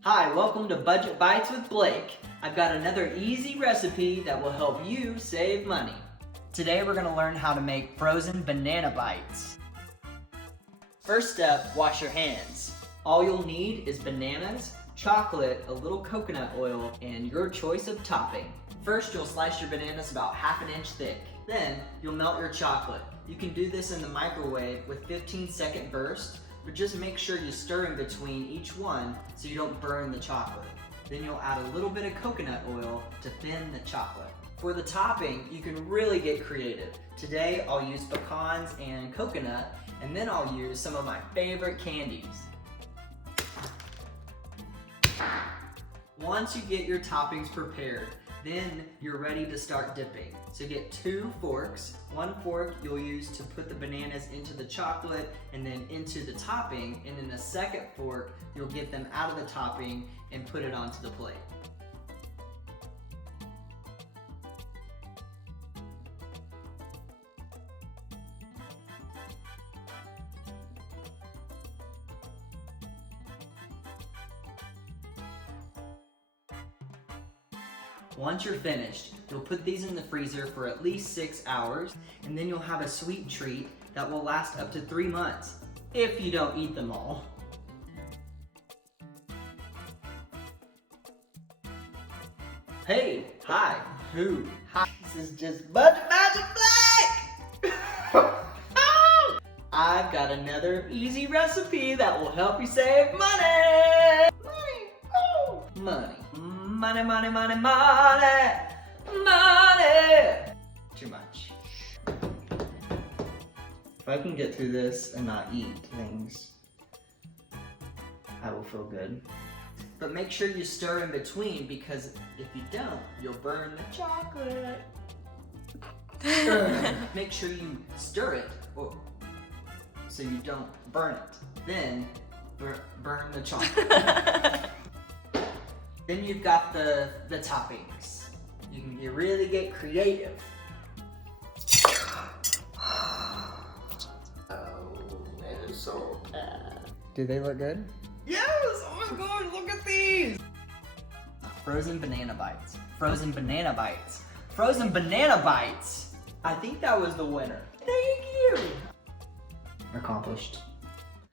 Hi, welcome to Budget Bites with Blake. I've got another easy recipe that will help you save money. Today we're going to learn how to make frozen banana bites. First step, wash your hands. All you'll need is bananas, chocolate, a little coconut oil, and your choice of topping. First, you'll slice your bananas about ½ an inch thick. Then, you'll melt your chocolate. You can do this in the microwave with 15-second bursts, but just make sure you stir in between each one so you don't burn the chocolate. Then you'll add a little bit of coconut oil to thin the chocolate. For the topping, you can really get creative. Today, I'll use pecans and coconut, and then I'll use some of my favorite candies. Once you get your toppings prepared, then you're ready to start dipping. So get 2 forks. 1 fork you'll use to put the bananas into the chocolate and then into the topping, and then the second fork you'll get them out of the topping and put it onto the plate. Once you're finished, you'll put these in the freezer for at least 6 hours, and then you'll have a sweet treat that will last up to 3 months, if you don't eat them all. Hey, hi, who? Hi, this is just Budget Magic Blake! I've got another easy recipe that will help you save money! Money. Money, money, money, money, money. Too much. If I can get through this and not eat things, I will feel good. But make sure you stir in between, because if you don't, you'll burn the chocolate. Make sure you stir it so you don't burn it. Then burn the chocolate. Then you've got the toppings. You can really get creative. Oh, that is so bad. Do they look good? Yes! Oh my god, look at these! Frozen banana bites. Frozen banana bites. Frozen banana bites! I think that was the winner. Thank you! Accomplished.